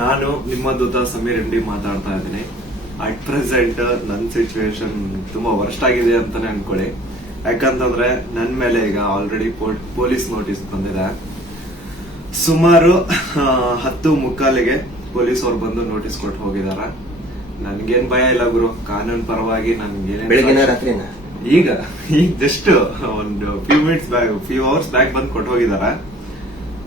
ನಾನು ನಿಮ್ಮ ದೂತ ಸಮೀರ್ ಎಂಡಿ ಮಾತಾಡ್ತಾ ಇದ್ದೀನಿ ಅಟ್ ಪ್ರೆಸೆಂಟ್ ನನ್ನ ಸಿಚುವೇಶನ್ ತುಂಬಾ ವರ್ಸ್ಟ್ ಆಗಿದೆ ಅಂತಾನೆ ಅನ್ಕೊಳ್ಳಿ ಯಾಕಂತಂದ್ರೆ ನನ್ನ ಮೇಲೆ ಈಗ ಆಲ್ರೆಡಿ ಪೊಲೀಸ್ ನೋಟಿಸ್ ಬಂದಿದೆ ಸುಮಾರು ಹತ್ತು ಮುಕ್ಕಾಲಿಗೆ ಪೊಲೀಸ್ ಅವ್ರು ಬಂದು ನೋಟಿಸ್ ಕೊಟ್ಟು ಹೋಗಿದಾರ ನನ್ಗೇನ್ ಭಯ ಇಲ್ಲ ಗುರು ಕಾನೂನು ಪರವಾಗಿ ನನ್ಗೆ ಈಗ ಈಗ ಜಸ್ಟ್ ಒಂದು few minutes back few hours back ಬಂದು ಕೊಟ್ಟು ಹೋಗಿದಾರೆ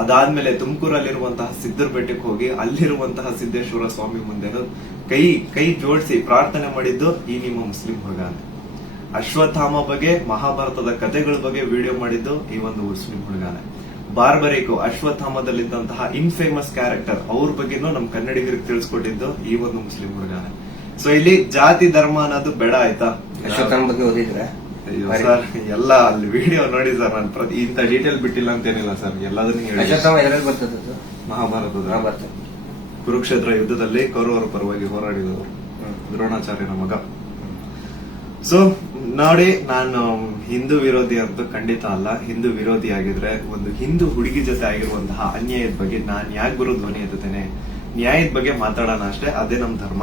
ಅದಾದ್ಮೇಲೆ ತುಮಕೂರಲ್ಲಿರುವಂತಹ ಸಿದ್ದರ ಬೆಟ್ಟಕ್ಕೆ ಹೋಗಿ ಅಲ್ಲಿರುವಂತಹ ಸಿದ್ದೇಶ್ವರ ಸ್ವಾಮಿ ಮುಂದೆನು ಕೈ ಕೈ ಜೋಡಿಸಿ ಪ್ರಾರ್ಥನೆ ಮಾಡಿದ್ದು ಈ ನಿಮ್ಮ ಮುಸ್ಲಿಂ ಹುಡುಗ ಅಂತ ಅಶ್ವತ್ಥಾಮ ಬಗ್ಗೆ ಮಹಾಭಾರತದ ಕಥೆಗಳ ಬಗ್ಗೆ ವಿಡಿಯೋ ಮಾಡಿದ್ದು ಈ ಒಂದು ಮುಸ್ಲಿಂ ಹುಡುಗಾನೆ ಬಾರ್ಬರಿಕು ಅಶ್ವತ್ಥಾಮದಲ್ಲಿದ್ದಂತಹ ಇನ್ಫೇಮಸ್ ಕ್ಯಾರೆಕ್ಟರ್ ಅವ್ರ ಬಗ್ಗೆನೂ ನಮ್ ಕನ್ನಡಿಗರಿಗೆ ತಿಳಿಸ್ಕೊಟ್ಟಿದ್ದು ಈ ಒಂದು ಮುಸ್ಲಿಂ ಹುಡುಗಾನೆ ಸೊ ಇಲ್ಲಿ ಜಾತಿ ಧರ್ಮ ಅನ್ನೋದು ಬೇಡ ಆಯ್ತಾ ಅಶ್ವತ್ಥಾಮ ಬಗ್ಗೆ ಓದಿದ್ರೆ ಎಲ್ಲ ಅಲ್ಲಿ ವಿಡಿಯೋ ನೋಡಿ ಸರ್ ನಾನು ಪ್ರತಿ ಡೀಟೇಲ್ ಬಿಟ್ಟಿಲ್ಲ ಅಂತೇನಿಲ್ಲ ಸರ್ ಕುರುಕ್ಷೇತ್ರ ಯುದ್ಧದಲ್ಲಿ ಕೌರವರ ಪರವಾಗಿ ಹೋರಾಡಿದವರು ದ್ರೋಣಾಚಾರ್ಯನ ಮಗ ಸೊ ನೋಡಿ ನಾನು ಹಿಂದೂ ವಿರೋಧಿ ಅಂತ ಖಂಡಿತ ಅಲ್ಲ ಹಿಂದೂ ವಿರೋಧಿ ಆಗಿದ್ರೆ ಒಂದು ಹಿಂದೂ ಹುಡುಗಿ ಜೊತೆ ಆಗಿರುವಂತಹ ಅನ್ಯಾಯದ ಬಗ್ಗೆ ನಾನು ಯಾಕೆ ಬರೋ ಧ್ವನಿ ಎತ್ತೇನೆ ನ್ಯಾಯದ ಬಗ್ಗೆ ಮಾತಾಡೋಣ ಅಷ್ಟೇ ಅದೇ ನಮ್ಮ ಧರ್ಮ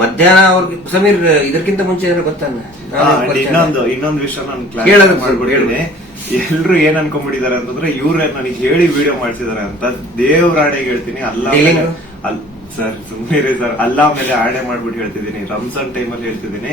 ಮಧ್ಯಾಹ್ನ ಅವ್ರಿಗೆ ಸಮೀರ್ ಇದಕ್ಕಿಂತ ಮುಂಚೆ ಏನೋ ಗೊತ್ತಾನ ಇನ್ನೊಂದು ಇನ್ನೊಂದು ವಿಷಯ ನಾನು ಕ್ಲಾಸ್ ಎಲ್ರು ಏನ್ ಅನ್ಕೊಂಡ್ಬಿಟ್ಟಿದ್ದಾರೆ ಅಂತಂದ್ರೆ ಇವ್ರ ನನಗೆ ಹೇಳಿ ವಿಡಿಯೋ ಮಾಡ್ಸಿದಾರೆ ಅಂತ ದೇವ್ರಾಣೆಗೆ ಹೇಳ್ತೀನಿ ಅಲ್ಲ ಅಲ್ ಸರ್ ಸುಮ್ಮನೆ ಸರ್ ಅಲ್ಲ ಮೇಲೆ ಆಣೆ ಮಾಡ್ಬಿಟ್ಟು ಹೇಳ್ತಿದ್ದೀನಿ ರಂಜಾನ್ ಟೈಮಲ್ಲಿ ಹೇಳ್ತಿದ್ದೀನಿ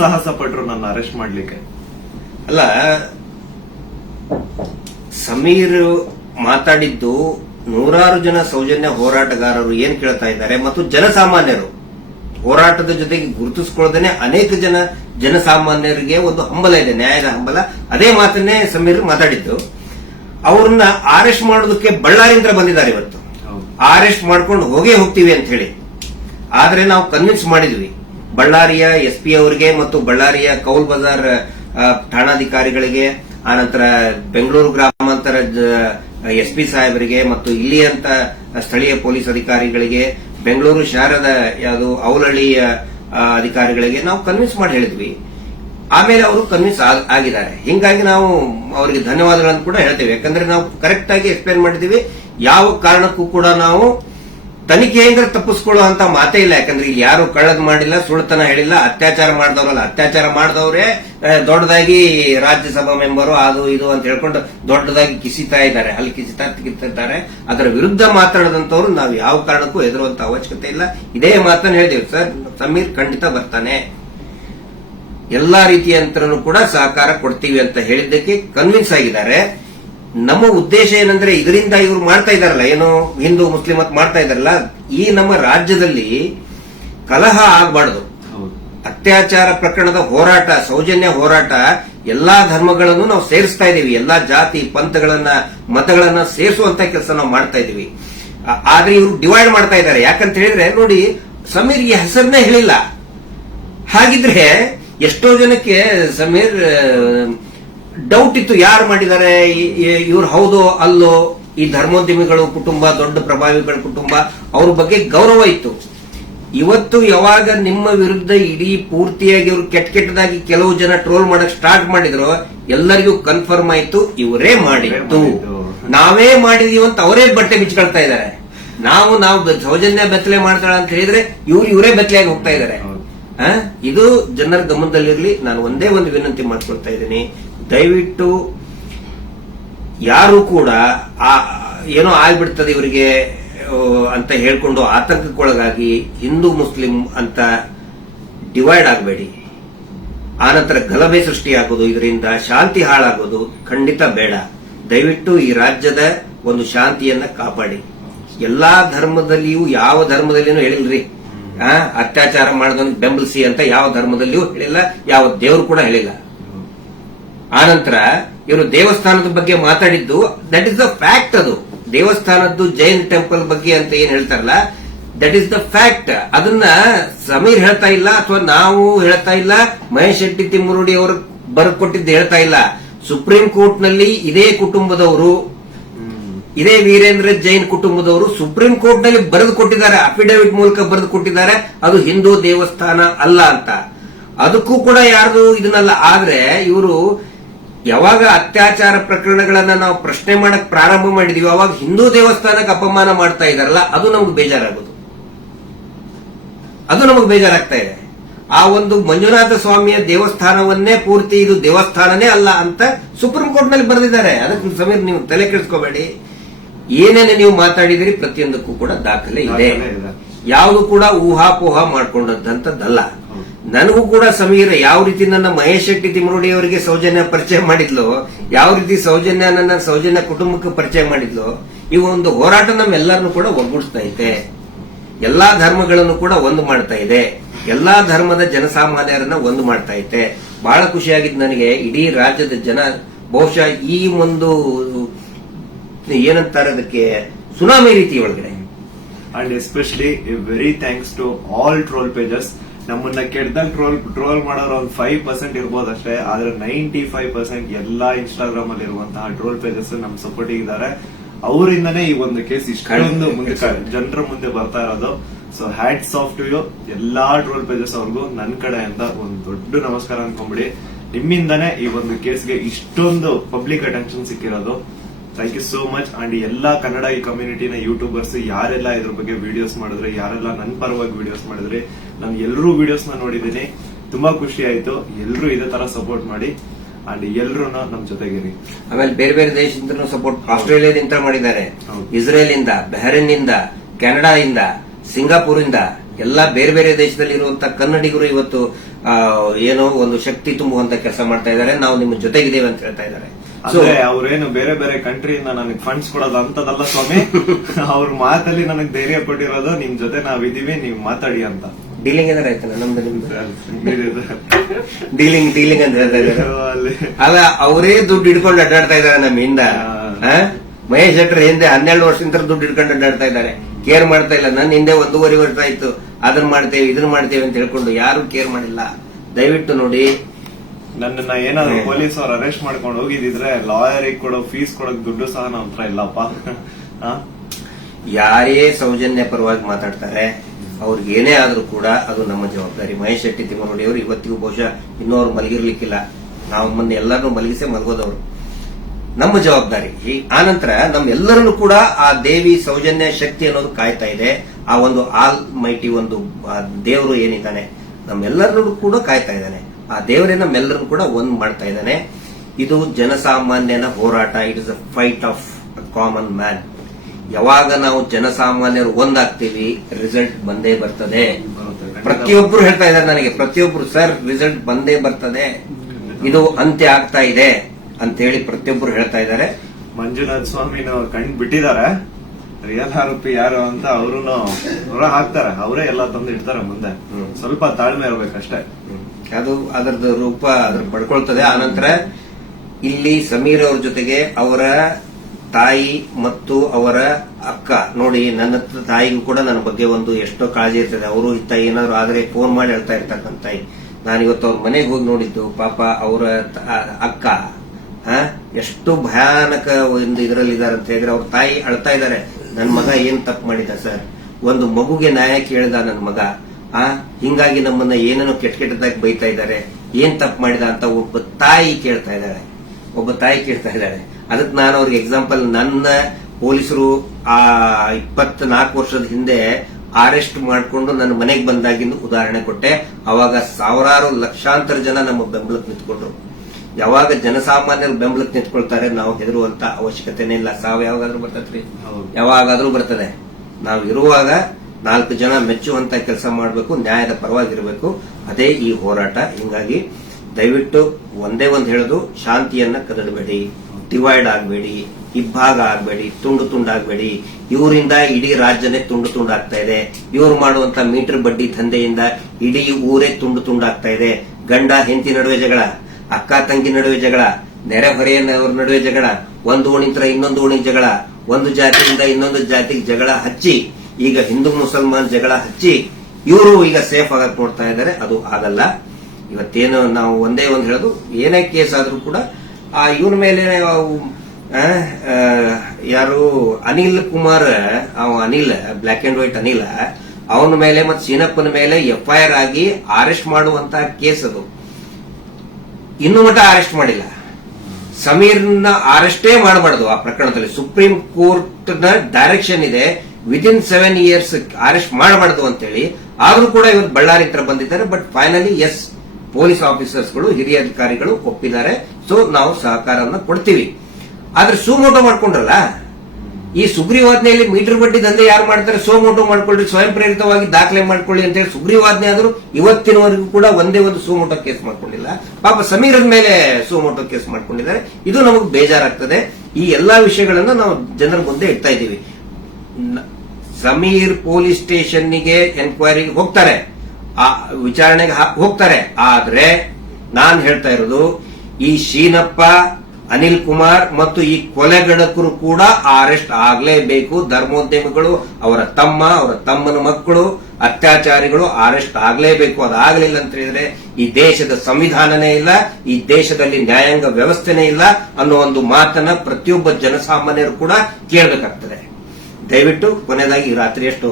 ಸಾಹಸ ಪಟ್ರು ನನ್ನ ಅರೆಸ್ಟ್ ಮಾಡ್ಲಿಕ್ಕೆ ಅಲ್ಲ ಸಮೀರ್ ಮಾತಾಡಿದ್ದು ನೂರಾರು ಜನ ಸೌಜನ್ಯ ಹೋರಾಟಗಾರರು ಏನ್ ಕೇಳ್ತಾ ಇದ್ದಾರೆ ಮತ್ತು ಜನಸಾಮಾನ್ಯರು ಹೋರಾಟದ ಜೊತೆಗೆ ಗುರುತಿಸಿಕೊಳ್ಳದೇನೆ ಅನೇಕ ಜನ ಜನಸಾಮಾನ್ಯರಿಗೆ ಒಂದು ಹಂಬಲ ಇದೆ ನ್ಯಾಯದ ಹಂಬಲ ಅದೇ ಮಾತನ್ನೇ ಸಮೀರ್ ಮಾತಾಡಿದ್ದು ಅವ್ರನ್ನ ಅರೆಸ್ಟ್ ಮಾಡೋದಕ್ಕೆ ಬಳ್ಳಾರಿಯಿಂದ ಬಂದಿದ್ದಾರೆ ಇವತ್ತು ಅರೆಸ್ಟ್ ಮಾಡ್ಕೊಂಡು ಹೋಗೇ ಹೋಗ್ತೀವಿ ಅಂತ ಹೇಳಿ ಆದ್ರೆ ನಾವು ಕನ್ವಿನ್ಸ್ ಮಾಡಿದ್ವಿ ಬಳ್ಳಾರಿಯ ಎಸ್ ಪಿ ಅವರಿಗೆ ಮತ್ತು ಬಳ್ಳಾರಿಯ ಕೌಲ್ ಬಜಾರ್ ಠಾಣಾಧಿಕಾರಿಗಳಿಗೆ ಆನಂತರ ಬೆಂಗಳೂರು ಗ್ರಾಮಾಂತರ ಎಸ್ ಪಿ ಸಾಹೇಬರಿಗೆ ಮತ್ತು ಇಲ್ಲಿಯಂತ ಸ್ಥಳೀಯ ಪೊಲೀಸ್ ಅಧಿಕಾರಿಗಳಿಗೆ ಬೆಂಗಳೂರು ಶಹರದ ಯಾವುದು ಔಲಳಿಯ ಅಧಿಕಾರಿಗಳಿಗೆ ನಾವು ಕನ್ವಿನ್ಸ್ ಮಾಡಿ ಹೇಳಿದ್ವಿ ಆಮೇಲೆ ಅವರು ಕನ್ವಿನ್ಸ್ ಆಗಿದ್ದಾರೆ ಹಿಂಗಾಗಿ ನಾವು ಅವರಿಗೆ ಧನ್ಯವಾದಗಳನ್ನು ಕೂಡ ಹೇಳ್ತೇವೆ ಯಾಕಂದ್ರೆ ನಾವು ಕರೆಕ್ಟ್ ಆಗಿ ಎಕ್ಸ್ಪ್ಲೇನ್ ಮಾಡಿದೀವಿ ಯಾವ ಕಾರಣಕ್ಕೂ ಕೂಡ ನಾವು ತನಿಖೆಯಿಂದ ತಪ್ಪಿಸ್ಕೊಳ್ಳೋ ಅಂತ ಮಾತೇ ಇಲ್ಲ ಯಾಕಂದ್ರೆ ಇಲ್ಲಿ ಯಾರು ಕಳ್ಳದ್ ಮಾಡಿಲ್ಲ ಸುಳ್ತನ ಹೇಳಿಲ್ಲ ಅತ್ಯಾಚಾರ ಮಾಡಿದವರಲ್ಲ ಅತ್ಯಾಚಾರ ಮಾಡಿದವರೇ ದೊಡ್ಡದಾಗಿ ರಾಜ್ಯಸಭಾ ಮೆಂಬರು ಅದು ಇದು ಅಂತ ಹೇಳ್ಕೊಂಡು ದೊಡ್ಡದಾಗಿ ಕಿಸಿತಾ ಇದ್ದಾರೆ ಅಲ್ಲಿ ಕಿಸಿತಾ ಇದ್ದಾರೆ ಅದರ ವಿರುದ್ಧ ಮಾತಾಡದಂತವ್ರು ನಾವು ಯಾವ ಕಾರಣಕ್ಕೂ ಹೆದರುವಂತ ಅವಶ್ಯಕತೆ ಇಲ್ಲ ಇದೇ ಮಾತನ್ನು ಹೇಳಿದೆವು ಸರ್ ಸಮೀರ್ ಖಂಡಿತ ಬರ್ತಾನೆ ಎಲ್ಲಾ ರೀತಿಯ ಕೂಡ ಸಹಕಾರ ಕೊಡ್ತೀವಿ ಅಂತ ಹೇಳಿದ್ದಕ್ಕೆ ಕನ್ವಿನ್ಸ್ ಆಗಿದ್ದಾರೆ ನಮ್ಮ ಉದ್ದೇಶ ಏನಂದ್ರೆ ಇದರಿಂದ ಇವ್ರು ಮಾಡ್ತಾ ಇದಾರಲ್ಲ ಏನು ಹಿಂದೂ ಮುಸ್ಲಿಂ ಅಂತ ಮಾಡ್ತಾ ಇದಾರಲ್ಲ ಈ ನಮ್ಮ ರಾಜ್ಯದಲ್ಲಿ ಕಲಹ ಆಗ್ಬಾರ್ದು ಅತ್ಯಾಚಾರ ಪ್ರಕರಣದ ಹೋರಾಟ ಸೌಜನ್ಯ ಹೋರಾಟ ಎಲ್ಲಾ ಧರ್ಮಗಳನ್ನು ನಾವು ಸೇರಿಸ್ತಾ ಇದ್ದೀವಿ ಎಲ್ಲಾ ಜಾತಿ ಪಂಥಗಳನ್ನ ಮತಗಳನ್ನ ಸೇರಿಸುವಂತ ಕೆಲಸ ನಾವು ಮಾಡ್ತಾ ಇದೀವಿ ಆದ್ರೆ ಇವರು ಡಿವೈಡ್ ಮಾಡ್ತಾ ಇದ್ದಾರೆ ಯಾಕಂತ ಹೇಳಿದ್ರೆ ನೋಡಿ ಸಮೀರ್ ಈ ಹೆಸರನ್ನೇ ಹೇಳಿಲ್ಲ ಹಾಗಿದ್ರೆ ಎಷ್ಟೋ ಜನಕ್ಕೆ ಸಮೀರ್ ಡೌಟ್ ಇತ್ತು ಯಾರು ಮಾಡಿದ್ದಾರೆ ಇವ್ರು ಹೌದೋ ಅಲ್ಲೋ ಈ ಧರ್ಮೋದ್ಯಮಿಗಳು ಕುಟುಂಬ ದೊಡ್ಡ ಪ್ರಭಾವಿಗಳ ಕುಟುಂಬ ಅವ್ರ ಬಗ್ಗೆ ಗೌರವ ಇತ್ತು ಇವತ್ತು ಯಾವಾಗ ನಿಮ್ಮ ವಿರುದ್ಧ ಇಡೀ ಪೂರ್ತಿಯಾಗಿ ಇವರು ಕೆಟ್ಟ ಕೆಟ್ಟದಾಗಿ ಕೆಲವು ಜನ ಟ್ರೋಲ್ ಮಾಡಕ್ ಸ್ಟಾರ್ಟ್ ಮಾಡಿದ್ರು ಎಲ್ಲರಿಗೂ ಕನ್ಫರ್ಮ್ ಆಯ್ತು ಇವರೇ ಮಾಡಿತ್ತು ನಾವೇ ಮಾಡಿದೀವಿ ಅಂತ ಅವರೇ ಬಟ್ಟೆ ಬಿಚ್ಕೊಳ್ತಾ ಇದ್ದಾರೆ ನಾವು ನಾವು ಸೌಜನ್ಯ ಬೆತ್ತಲೆ ಮಾಡ್ತಾಳ ಅಂತ ಹೇಳಿದ್ರೆ ಇವ್ರು ಇವರೇ ಬೆತ್ತಲೆಯಾಗಿ ಹೋಗ್ತಾ ಇದ್ದಾರೆ ಇದು ಜನರ ಗಮನದಲ್ಲಿರ್ಲಿ ನಾನು ಒಂದೇ ಒಂದು ವಿನಂತಿ ಮಾಡ್ಕೊಳ್ತಾ ಇದ್ದೀನಿ ದಯವಿಟ್ಟು ಯಾರು ಕೂಡ ಆ ಏನೋ ಆಗ್ಬಿಡ್ತದೆ ಇವರಿಗೆ ಅಂತ ಹೇಳ್ಕೊಂಡು ಆತಂಕಕ್ಕೊಳಗಾಗಿ ಹಿಂದೂ ಮುಸ್ಲಿಂ ಅಂತ ಡಿವೈಡ್ ಆಗಬೇಡಿ ಆನಂತರ ಗಲಭೆ ಸೃಷ್ಟಿಯಾಗೋದು ಇದರಿಂದ ಶಾಂತಿ ಹಾಳಾಗೋದು ಖಂಡಿತ ಬೇಡ ದಯವಿಟ್ಟು ಈ ರಾಜ್ಯದ ಒಂದು ಶಾಂತಿಯನ್ನ ಕಾಪಾಡಿ ಎಲ್ಲಾ ಧರ್ಮದಲ್ಲಿಯೂ ಯಾವ ಧರ್ಮದಲ್ಲಿನೂ ಹೇಳಿಲ್ರಿ ಅತ್ಯಾಚಾರ ಮಾಡೋದನ್ನು ಬೆಂಬಲಿಸಿ ಅಂತ ಯಾವ ಧರ್ಮದಲ್ಲಿಯೂ ಹೇಳಿಲ್ಲ ಯಾವ ದೇವರು ಕೂಡ ಹೇಳಿಲ್ಲ ಆನಂತರ ಇವರು ದೇವಸ್ಥಾನದ ಬಗ್ಗೆ ಮಾತಾಡಿದ್ದು ದಟ್ ಇಸ್ ದ ಫ್ಯಾಕ್ಟ್ ಅದು ದೇವಸ್ಥಾನದ್ದು ಜೈನ್ ಟೆಂಪಲ್ ಬಗ್ಗೆ ಅಂತ ಏನ್ ಹೇಳ್ತಾರಲ್ಲ ದಟ್ ಇಸ್ ದ ಫ್ಯಾಕ್ಟ್ ಅದನ್ನ ಸಮೀರ್ ಹೇಳ್ತಾ ಇಲ್ಲ ಅಥವಾ ನಾವು ಹೇಳ್ತಾ ಇಲ್ಲ ಮಹೇಶ್ ಶೆಟ್ಟಿ ತಿಮ್ಮುರುಡಿ ಅವರು ಬರ್ಕೊಟ್ಟಿದ್ದು ಹೇಳ್ತಾ ಇಲ್ಲ ಸುಪ್ರೀಂ ಕೋರ್ಟ್ ನಲ್ಲಿ ಇದೇ ಕುಟುಂಬದವರು ಇದೇ ವೀರೇಂದ್ರ ಜೈನ್ ಕುಟುಂಬದವರು ಸುಪ್ರೀಂ ಕೋರ್ಟ್ ನಲ್ಲಿ ಬರೆದು ಕೊಟ್ಟಿದ್ದಾರೆ ಅಫಿಡವಿಟ್ ಮೂಲಕ ಬರೆದು ಕೊಟ್ಟಿದ್ದಾರೆ ಅದು ಹಿಂದೂ ದೇವಸ್ಥಾನ ಅಲ್ಲ ಅಂತ ಅದಕ್ಕೂ ಕೂಡ ಯಾರ್ದು ಇದನ್ನಲ್ಲ ಆದ್ರೆ ಇವರು ಯಾವಾಗ ಅತ್ಯಾಚಾರ ಪ್ರಕರಣಗಳನ್ನ ನಾವು ಪ್ರಶ್ನೆ ಮಾಡಕ್ ಪ್ರಾರಂಭ ಮಾಡಿದೀವಿ ಅವಾಗ ಹಿಂದೂ ದೇವಸ್ಥಾನಕ್ಕೆ ಅಪಮಾನ ಮಾಡ್ತಾ ಇದಾರಲ್ಲ ಅದು ನಮ್ಗೆ ಬೇಜಾರಾಗೋದು ಅದು ನಮಗ್ ಬೇಜಾರಾಗ್ತಾ ಇದೆ ಆ ಒಂದು ಮಂಜುನಾಥ ಸ್ವಾಮಿಯ ದೇವಸ್ಥಾನವನ್ನೇ ಪೂರ್ತಿ ಇದು ದೇವಸ್ಥಾನನೇ ಅಲ್ಲ ಅಂತ ಸುಪ್ರೀಂ ಕೋರ್ಟ್ ನಲ್ಲಿ ಬರೆದಿದ್ದಾರೆ ಅದಕ್ಕೆ ಸಮೀರ್ ನೀವು ತಲೆ ಕೆಡಿಸ್ಕೋಬೇಡಿ ಏನೇನೆ ನೀವು ಮಾತಾಡಿದಿರಿ ಪ್ರತಿಯೊಂದಕ್ಕೂ ಕೂಡ ದಾಖಲೆ ಇದೆ ಯಾವುದು ಕೂಡ ಊಹಾಪೋಹ ಮಾಡ್ಕೊಂಡದಂತದ್ದಲ್ಲ ನನಗೂ ಕೂಡ ಸಮೀರ ಯಾವ ರೀತಿ ನನ್ನ ಮಹೇಶ್ ಶೆಟ್ಟಿ ತಿಮರೋಡಿ ಅವರಿಗೆ ಸೌಜನ್ಯ ಪರಿಚಯ ಮಾಡಿದ್ಲು ಯಾವ ರೀತಿ ಸೌಜನ್ಯ ನನ್ನ ಸೌಜನ್ಯ ಕುಟುಂಬಕ್ಕೆ ಪರಿಚಯ ಮಾಡಿದ್ಲು ಈ ಒಂದು ಹೋರಾಟ ನಮ್ಮೆಲ್ಲರನ್ನು ಕೂಡ ಒಗ್ಗೂಡಿಸ್ತಾ ಇದೆ ಎಲ್ಲಾ ಧರ್ಮಗಳನ್ನು ಕೂಡ ಒಂದು ಮಾಡ್ತಾ ಇದೆ ಎಲ್ಲಾ ಧರ್ಮದ ಜನಸಾಮಾನ್ಯರನ್ನ ಒಂದು ಮಾಡ್ತಾ ಇದೆ ಬಹಳ ಖುಷಿಯಾಗಿದ್ದು ನನಗೆ ಇಡೀ ರಾಜ್ಯದ ಜನ ಬಹುಶಃ ಈ ಒಂದು ಏನಂತಾರೆ ಅದಕ್ಕೆ ಸುನಾಮಿ ರೀತಿ ಒಳಗಡೆ and especially very thanks to all troll pages ನಮ್ಮನ್ನ ಕೆಟ್ಟದಾಗ ಟ್ರೋಲ್ ಟ್ರೋಲ್ ಮಾಡೋರು ಒಂದು ಫೈವ್ ಪರ್ಸೆಂಟ್ ಇರ್ಬೋದು ಅಷ್ಟೇ ಆದ್ರೆ ನೈಂಟಿ ಫೈವ್ ಪರ್ಸೆಂಟ್ ಎಲ್ಲಾ ಇನ್ಸ್ಟಾಗ್ರಾಮ್ ಅಲ್ಲಿ ಇರುವಂತಹ ಟ್ರೋಲ್ ಪೇಜಸ್ ನಮ್ ಸಪೋರ್ಟ್ ಇದ್ದಾರೆ ಅವರಿಂದನೇ ಈ ಒಂದು ಕೇಸ್ ಇಷ್ಟೊಂದು ಮುಂದೆ ಜನರ ಮುಂದೆ ಬರ್ತಾ ಇರೋದು ಸೊ ಹ್ಯಾಟ್ ಸಾಫ್ಟ್ ಯು ಎಲ್ಲಾ ಟ್ರೋಲ್ ಪೇಜಸ್ ಅವ್ರಿಗೂ ನನ್ ಕಡೆ ಅಂತ ಒಂದ್ ದೊಡ್ಡ ನಮಸ್ಕಾರ ಅನ್ಕೊಂಬಿಡಿ ನಿಮ್ಮಿಂದನೇ ಈ ಒಂದು ಕೇಸ್ಗೆ ಇಷ್ಟೊಂದು ಪಬ್ಲಿಕ್ ಅಟೆನ್ಷನ್ ಸಿಕ್ಕಿರೋದು thank you so much and ಎಲ್ಲಾ ಕನ್ನಡ ಈ ಕಮ್ಯುನಿಟಿನ ಯೂಟ್ಯೂಬರ್ಸ್ ಯಾರೆಲ್ಲ ಇದ್ರ ಬಗ್ಗೆ ವಿಡಿಯೋಸ್ ಮಾಡಿದ್ರೆ ಯಾರೆಲ್ಲ ನನ್ನ ಪರವಾಗಿ ವಿಡಿಯೋಸ್ ಮಾಡಿದ್ರಿ ನಾನು ಎಲ್ಲರೂ ನ ನೋಡಿದ್ದೀನಿ ತುಂಬಾ ಖುಷಿ ಆಯ್ತು ಎಲ್ಲರೂ ಇದೇ ತರ ಸಪೋರ್ಟ್ ಮಾಡಿ ಅಂಡ್ ಎಲ್ಲರೂ ನಮ್ ಜೊತೆಗಿರಿ ಆಮೇಲೆ ಬೇರೆ ಬೇರೆ ದೇಶದಿಂದ ಸಪೋರ್ಟ್ ಆಸ್ಟ್ರೇಲಿಯಾದಿಂದ ಮಾಡಿದ್ದಾರೆ ಇಸ್ರೇಲ್ ಇಂದ ಬಹರೇನ್ ಇಂದ ಕೆನಡಾ ಇಂದ ಸಿಂಗಾಪುರ್ ಇಂದ ಎಲ್ಲಾ ಬೇರೆ ಬೇರೆ ದೇಶದಲ್ಲಿ ಇರುವಂತ ಕನ್ನಡಿಗರು ಇವತ್ತು ಏನೋ ಒಂದು ಶಕ್ತಿ ತುಂಬುವಂತ ಕೆಲಸ ಮಾಡ್ತಾ ಇದ್ದಾರೆ ನಾವು ನಿಮ್ಮ ಜೊತೆಗಿದ್ದೇವೆ ಅಂತ ಹೇಳ್ತಾ ಇದ್ದಾರೆ ಅಂದ್ರೆ ಅವ್ರೇನು ಬೇರೆ ಬೇರೆ ಕಂಟ್ರಿಯಿಂದ ನನಗೆ ಫಂಡ್ಸ್ ಕೊಡೋದು ಅಂತದಲ್ಲ ಸ್ವಾಮಿ ಅವ್ರ ಮಾತಲ್ಲಿ ನನಗೆ ಧೈರ್ಯ ಕೊಟ್ಟಿರೋದು ನಿಮ್ ಜೊತೆ ನಾವಿದೀವಿ ನೀವು ಮಾತಾಡಿ ಅಂತ ಡೀಲಿಂಗ್ ಏನಾರ ಆಯ್ತಲ್ಲ ನಮ್ದು ನಿಮ್ದು ಡೀಲಿಂಗ್ ಡೀಲಿಂಗ್ ಅಂತ ಹೇಳ್ತಾ ಇದ್ದಾರೆ ಅಲ್ಲ ಅವರೇ ದುಡ್ಡು ಹಿಡ್ಕೊಂಡು ಅಡ್ಡಾಡ್ತಾ ಇದಾರೆ ನಮ್ಮಿಂದ ಮಹೇಶ್ ಶೆಟ್ಟರ್ ಹಿಂದೆ ಹನ್ನೆರಡು ವರ್ಷದಿಂದ ದುಡ್ಡು ಹಿಡ್ಕೊಂಡು ಅಡ್ಡಾಡ್ತಾ ಇದ್ದಾರೆ ಕೇರ್ ಮಾಡ್ತಾ ಇಲ್ಲ ನನ್ನ ಹಿಂದೆ ಒಂದೂವರೆ ವರ್ಷ ಆಯ್ತು ಅದನ್ನ ಮಾಡ್ತೇವೆ ಇದನ್ನ ಮಾಡ್ತೇವೆ ಅಂತ ಹೇಳ್ಕೊಂಡು ಯಾರು ಕೇರ್ ಮಾಡಿಲ್ಲ ದಯವಿಟ್ಟು ನೋಡಿ ನನ್ನನ್ನ ಏನಾದ್ರು ಪೊಲೀಸ್ ಅವ್ರು ಅರೆಸ್ಟ್ ಮಾಡ್ಕೊಂಡು ಹೋಗಿದ್ರೆ ಲಾಯರಿಗೆ ಕೊಡೋ ಫೀಸ್ ಕೊಡೋ ದುಡ್ಡು ಸಹ ನಮ್ಮ ಹತ್ರ ಇಲ್ಲಪ್ಪ ಯಾರೇ ಸೌಜನ್ಯ ಪರವಾಗಿ ಮಾತಾಡ್ತಾರೆ ಅವ್ರಿಗೆ ಏನೇ ಆದರೂ ಕೂಡ ಅದು ನಮ್ಮ ಜವಾಬ್ದಾರಿ ಮಹೇಶ್ ಶೆಟ್ಟಿ ಅವರು ಇವತ್ತಿಗೂ ಬಹುಶಃ ಇನ್ನೂ ಅವ್ರು ಮಲಗಿರ್ಲಿಕ್ಕಿಲ್ಲ ನಾವು ಮೊನ್ನೆ ಎಲ್ಲರನ್ನೂ ಮಲಗಿಸೇ ಮಲಗೋದವರು ನಮ್ಮ ಜವಾಬ್ದಾರಿ ಈ ಆನಂತರ ನಮ್ಮೆಲ್ಲರನ್ನು ಕೂಡ ಆ ದೇವಿ ಸೌಜನ್ಯ ಶಕ್ತಿ ಅನ್ನೋದು ಕಾಯ್ತಾ ಇದೆ ಆ ಒಂದು ಆಲ್ ಮೈಟಿ ಒಂದು ದೇವರು ಏನಿದ್ದಾನೆ ನಮ್ಮೆಲ್ಲರನ್ನು ಕೂಡ ಕಾಯ್ತಾ ಇದ್ದಾನೆ ಆ ದೇವರೇ ನಮ್ಮೆಲ್ಲರನ್ನು ಕೂಡ ಒಂದ್ ಮಾಡ್ತಾ ಇದ್ದಾನೆ ಇದು ಜನಸಾಮಾನ್ಯನ ಹೋರಾಟ it is a fight of a common man ಯಾವಾಗ ನಾವು ಜನಸಾಮಾನ್ಯರು ಒಂದಾಗ್ತೀವಿ ರಿಸಲ್ಟ್ ಬಂದೇ ಬರ್ತದೆ ಪ್ರತಿಯೊಬ್ರು ಹೇಳ್ತಾ ಇದ್ದಾರೆ ನನಗೆ ಪ್ರತಿಯೊಬ್ರು ಸರ್ ರಿಸಲ್ಟ್ ಬಂದೇ ಬರ್ತದೆ ಇದು ಅಂತ್ಯ ಆಗ್ತಾ ಇದೆ ಅಂತ ಹೇಳಿ ಪ್ರತಿಯೊಬ್ರು ಹೇಳ್ತಾ ಇದ್ದಾರೆ ಮಂಜುನಾಥ್ ಸ್ವಾಮಿ ಕಣ್ ಬಿಟ್ಟಿದ್ದಾರೆ ರಿಯಲ್ ಆರೋಪಿ ಯಾರು ಅಂತ ಅವರು ಹೊರ ಹಾಕ್ತಾರೆ ಅವರೇ ಎಲ್ಲ ತಂದು ಇಡ್ತಾರೆ ಮುಂದೆ ಸ್ವಲ್ಪ ತಾಳ್ಮೆ ಇರಬೇಕಷ್ಟೇ ಅದು ಅದರದ್ದು ರೂಪ ಅದ್ರ ಪಡ್ಕೊಳ್ತದೆ ಆನಂತರ ಇಲ್ಲಿ ಸಮೀರ್ ಅವ್ರ ಜೊತೆಗೆ ಅವರ ತಾಯಿ ಮತ್ತು ಅವರ ಅಕ್ಕ ನೋಡಿ ನನ್ನ ತಾಯಿಗೂ ಕೂಡ ನನ್ನ ಬಗ್ಗೆ ಒಂದು ಎಷ್ಟೋ ಕಾಳಜಿ ಇರ್ತದೆ ಅವರು ಇತ್ತ ಏನಾದ್ರು ಆದರೆ ಫೋನ್ ಮಾಡಿ ಹೇಳ್ತಾ ಇರ್ತಕ್ಕಂಥ ತಾಯಿ ನಾನು ಇವತ್ತು ಅವ್ರ ಮನೆಗೆ ಹೋಗಿ ನೋಡಿದ್ದು ಪಾಪ ಅವರ ಅಕ್ಕ ಎಷ್ಟು ಭಯಾನಕ ಒಂದು ಇದರಲ್ಲಿ ಇದಾರೆ ಅಂತ ಹೇಳಿದ್ರೆ ಅವ್ರ ತಾಯಿ ಅಳ್ತಾ ಇದ್ದಾರೆ ನನ್ನ ಮಗ ಏನ್ ತಪ್ಪು ಮಾಡಿದ ಸರ್ ಒಂದು ಮಗುಗೆ ನ್ಯಾಯ ಕೇಳಿದ ನನ್ನ ಮಗ ಆ ಹಿಂಗಾಗಿ ನಮ್ಮನ್ನ ಏನೇನೋ ಕೆಟ್ಟ ಕೆಟ್ಟದಾಗಿ ಬೈತಾ ಇದ್ದಾರೆ ಏನ್ ತಪ್ಪು ಮಾಡಿದ ಅಂತ ಒಬ್ಬ ತಾಯಿ ಕೇಳ್ತಾ ಇದ್ದಾಳೆ ಒಬ್ಬ ತಾಯಿ ಕೇಳ್ತಾ ಇದ್ದಾಳೆ ಅದಕ್ಕೆ ನಾನು ಅವ್ರಿಗೆ ಎಕ್ಸಾಂಪಲ್ ನನ್ನ ಪೊಲೀಸರು ಆ ನಾಲ್ಕು ವರ್ಷದ ಹಿಂದೆ ಅರೆಸ್ಟ್ ಮಾಡಿಕೊಂಡು ನನ್ನ ಮನೆಗೆ ಬಂದಾಗಿಂದು ಉದಾಹರಣೆ ಕೊಟ್ಟೆ ಅವಾಗ ಸಾವಿರಾರು ಲಕ್ಷಾಂತರ ಜನ ನಮ್ಮ ಬೆಂಬಲಕ್ಕೆ ನಿಂತ್ಕೊಂಡ್ರು ಯಾವಾಗ ಜನಸಾಮಾನ್ಯರು ಬೆಂಬಲಕ್ಕೆ ನಿಂತ್ಕೊಳ್ತಾರೆ ನಾವು ಹೆದರುವಂತ ಅವಶ್ಯಕತೆನೇ ಇಲ್ಲ ಸಾವು ಯಾವಾಗಾದ್ರೂ ಬರ್ತದ್ರಿ ಯಾವಾಗಾದ್ರೂ ಬರ್ತದೆ ನಾವು ಇರುವಾಗ ನಾಲ್ಕು ಜನ ಮೆಚ್ಚುವಂತ ಕೆಲಸ ಮಾಡಬೇಕು ನ್ಯಾಯದ ಪರವಾಗಿರಬೇಕು ಅದೇ ಈ ಹೋರಾಟ ಹಿಂಗಾಗಿ ದಯವಿಟ್ಟು ಒಂದೇ ಒಂದು ಹೇಳೋದು ಶಾಂತಿಯನ್ನ ಕದಡಬೇಡಿ ಡಿವೈಡ್ ಆಗಬೇಡಿ ಇಬ್ಬಾಗ ಆಗಬೇಡಿ ತುಂಡು ತುಂಡಾಗಬೇಡಿ ಇವರಿಂದ ಇಡೀ ರಾಜ್ಯನೇ ತುಂಡು ತುಂಡಾಗ್ತಾ ಇದೆ ಇವ್ರು ಮಾಡುವಂತ ಮೀಟರ್ ಬಡ್ಡಿ ದಂಧೆಯಿಂದ ಇಡೀ ಊರೇ ತುಂಡು ತುಂಡಾಗ್ತಾ ಇದೆ ಗಂಡ ಹೆಂಡತಿ ನಡುವೆ ಜಗಳ ಅಕ್ಕ ತಂಗಿ ನಡುವೆ ಜಗಳ ನೆರೆಹೊರೆಯ ನಡುವೆ ಜಗಳ ಒಂದು ಓಣಿಂತರ ಇನ್ನೊಂದು ಓಣಿ ಜಗಳ ಒಂದು ಜಾತಿಯಿಂದ ಇನ್ನೊಂದು ಜಾತಿಗೆ ಜಗಳ ಹಚ್ಚಿ ಈಗ ಹಿಂದೂ ಮುಸಲ್ಮಾನ್ ಜಗಳ ಹಚ್ಚಿ ಇವರು ಈಗ ಸೇಫ್ ಆಗಕ್ ನೋಡ್ತಾ ಇದ್ದಾರೆ ಅದು ಆಗಲ್ಲ ಇವತ್ತೇನು ನಾವು ಒಂದೇ ಒಂದು ಹೇಳೋದು ಏನೇ ಕೇಸ್ ಆದರೂ ಕೂಡ ಆ ಇವನ ಮೇಲೆ ಯಾರು ಅನಿಲ್ ಕುಮಾರ್ ಅವ Anil black and white Anil ಅವನ ಮೇಲೆ ಮತ್ತೆ ಸೀನಪ್ಪನ ಮೇಲೆ ಎಫ್ ಐ ಆರ್ ಆಗಿ ಅರೆಸ್ಟ್ ಮಾಡುವಂತ ಕೇಸ್ ಅದು ಇನ್ನು ಮಟ್ಟ ಅರೆಸ್ಟ್ ಮಾಡಿಲ್ಲ ಸಮೀರ್ನ ಅರೆಸ್ಟೇ ಮಾಡಬಾರ್ದು ಆ ಪ್ರಕರಣದಲ್ಲಿ ಸುಪ್ರೀಂ ಕೋರ್ಟ್ ನ ಡೈರೆಕ್ಷನ್ ಇದೆ ಇನ್ ಸೆವೆನ್ ಇಯರ್ಸ್ ಅರೆಸ್ಟ್ ಮಾಡಬಾರ್ದು ಅಂತೇಳಿ ಆದ್ರೂ ಕೂಡ ಇವರು ಬಳ್ಳಾರಿ ಹತ್ರ ಬಂದಿದ್ದಾರೆ ಬಟ್ ಫೈನಲಿ ಎಸ್ ಪೊಲೀಸ್ ಆಫೀಸರ್ಸ್ಗಳು ಹಿರಿಯ ಅಧಿಕಾರಿಗಳು ಒಪ್ಪಿದ್ದಾರೆ ಮತ್ತು ನಾವು ಸಹಕಾರವನ್ನು ಕೊಡ್ತೀವಿ ಆದ್ರೆ ಸುಮೋಟ ಮಾಡ್ಕೊಂಡ್ರಲ್ಲ ಈ ಸುಗ್ರೀವಾಜ್ಞೆಯಲ್ಲಿ ಮೀಟರ್ ಬಡ್ಡಿ ದಂಧೆ ಯಾರು ಮಾಡ್ತಾರೆ ಸೋಮೋಟೋ ಮಾಡ್ಕೊಳ್ಳಿ ಸ್ವಯಂ ಪ್ರೇರಿತವಾಗಿ ದಾಖಲೆ ಮಾಡ್ಕೊಳ್ಳಿ ಅಂತ ಹೇಳಿ ಸುಗ್ರೀವಾಜ್ಞೆ ಆದರೂ ಇವತ್ತಿನವರೆಗೂ ಕೂಡ ಒಂದೇ ಒಂದು ಸೋಮೋಟೋ ಕೇಸ್ ಮಾಡ್ಕೊಂಡಿಲ್ಲ ಪಾಪ ಸಮೀರದ ಮೇಲೆ ಸೋಮೋಟೋ ಕೇಸ್ ಮಾಡ್ಕೊಂಡಿದ್ದಾರೆ ಇದು ನಮಗೆ ಬೇಜಾರಾಗ್ತದೆ ಈ ಎಲ್ಲಾ ವಿಷಯಗಳನ್ನು ನಾವು ಜನರ ಮುಂದೆ ಇಡ್ತಾ ಇದ್ದೀವಿ ಸಮೀರ್ ಪೊಲೀಸ್ ಸ್ಟೇಷನ್ಗೆ ಎನ್ಕ್ವೈರಿ ಹೋಗ್ತಾರೆ ಆ ವಿಚಾರಣೆಗೆ ಹೋಗ್ತಾರೆ ಆದ್ರೆ ನಾನು ಹೇಳ್ತಾ ಇರೋದು ಈ ಶೀನಪ್ಪ ಅನಿಲ್ ಕುಮಾರ್ ಮತ್ತು ಈ ಕೊಲೆಗಡಕರು ಕೂಡ ಅರೆಸ್ಟ್ ಆಗಲೇಬೇಕು ಧರ್ಮೋದ್ಯಮಿಗಳು ಅವರ ತಮ್ಮ ಅವರ ತಮ್ಮನ ಮಕ್ಕಳು ಅತ್ಯಾಚಾರಿಗಳು ಅರೆಸ್ಟ್ ಆಗಲೇಬೇಕು ಅದಾಗಲಿಲ್ಲ ಅಂತ ಹೇಳಿದ್ರೆ ಈ ದೇಶದ ಸಂವಿಧಾನನೇ ಇಲ್ಲ ಈ ದೇಶದಲ್ಲಿ ನ್ಯಾಯಾಂಗ ವ್ಯವಸ್ಥೆನೇ ಇಲ್ಲ ಅನ್ನೋ ಒಂದು ಮಾತನ್ನ ಪ್ರತಿಯೊಬ್ಬ ಜನಸಾಮಾನ್ಯರು ಕೂಡ ಕೇಳಬೇಕಾಗ್ತದೆ ದಯವಿಟ್ಟು ಕೊನೆಯದಾಗಿ ರಾತ್ರಿ ಎಷ್ಟು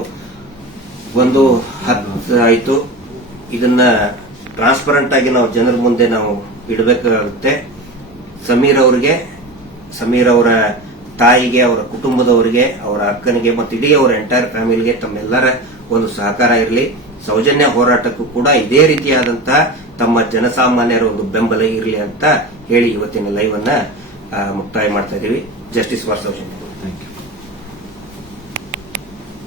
ಒಂದು ಹತ್ತು ಆಯಿತು ಇದನ್ನ ಟ್ರಾನ್ಸ್ಪರೆಂಟ್ ಆಗಿ ನಾವು ಜನರ ಮುಂದೆ ನಾವು ಇಡಬೇಕಾಗುತ್ತೆ ಸಮೀರ್ ಅವರಿಗೆ ಸಮೀರ್ ಅವರ ತಾಯಿಗೆ ಅವರ ಕುಟುಂಬದವರಿಗೆ ಅವರ ಅಕ್ಕನಿಗೆ ಮತ್ತು ಇಡೀ ಅವರ ಎಂಟೈರ್ ಫ್ಯಾಮಿಲಿಗೆ ತಮ್ಮೆಲ್ಲರ ಒಂದು ಸಹಕಾರ ಇರಲಿ ಸೌಜನ್ಯ ಹೋರಾಟಕ್ಕೂ ಕೂಡ ಇದೇ ರೀತಿಯಾದಂತಹ ತಮ್ಮ ಜನಸಾಮಾನ್ಯರ ಒಂದು ಬೆಂಬಲ ಇರಲಿ ಅಂತ ಹೇಳಿ ಇವತ್ತಿನ ಲೈವ್ ಅನ್ನ ಮುಕ್ತಾಯ ಮಾಡ್ತಾ ಇದೀವಿ ಜಸ್ಟಿಸ್ ಫಾರ್ ಸೌಜನ್ಯ